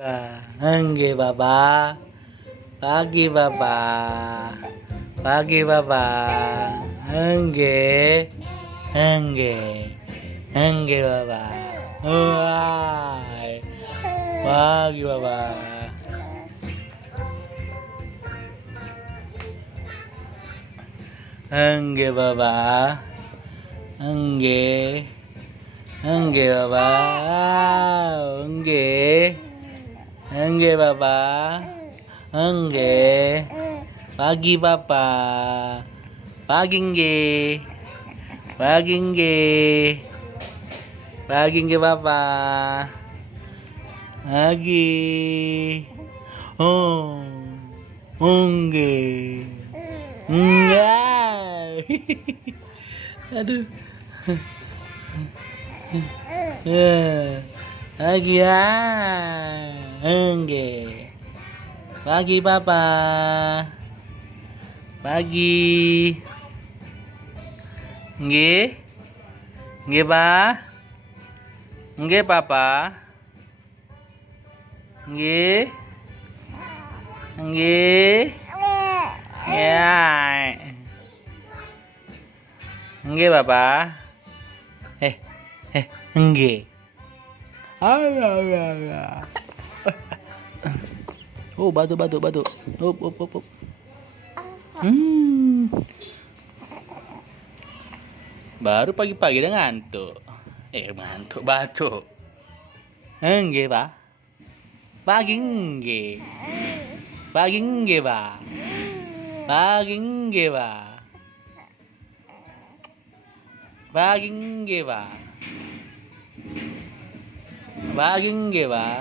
Enggak, Papa. Pagi, Papa. Pagi, Papa. Enggak. Enggak. Enggak, Papa. Wah. Pagi, Papa. Enggak, Papa. Enggak. Enggak, Papa. Enggak. Enggak, Papa. Enggak. Pagi, Papa. Pagi, enggak. Pagi, enggak. Pagi, enggak, Papa. Pagi. Oh. Enggak. Enggak. Aduh. Pagi ya. Enggak. Pagi, Papa. Pagi. Nggih. Nggih, Pak. Nggih, Papa. Nggih. Nggih. Ya. Nggih, Papa. Nggih. Oh, batuk. Up. Baru pagi-pagi udah ngantuk. Ngantuk, batuk. Enggak, Pak. Pagi enggak. Pagi enggak, Pak. Pagi enggak, Pak. Pagi enggak, Pak. Pagi enggak, Pak.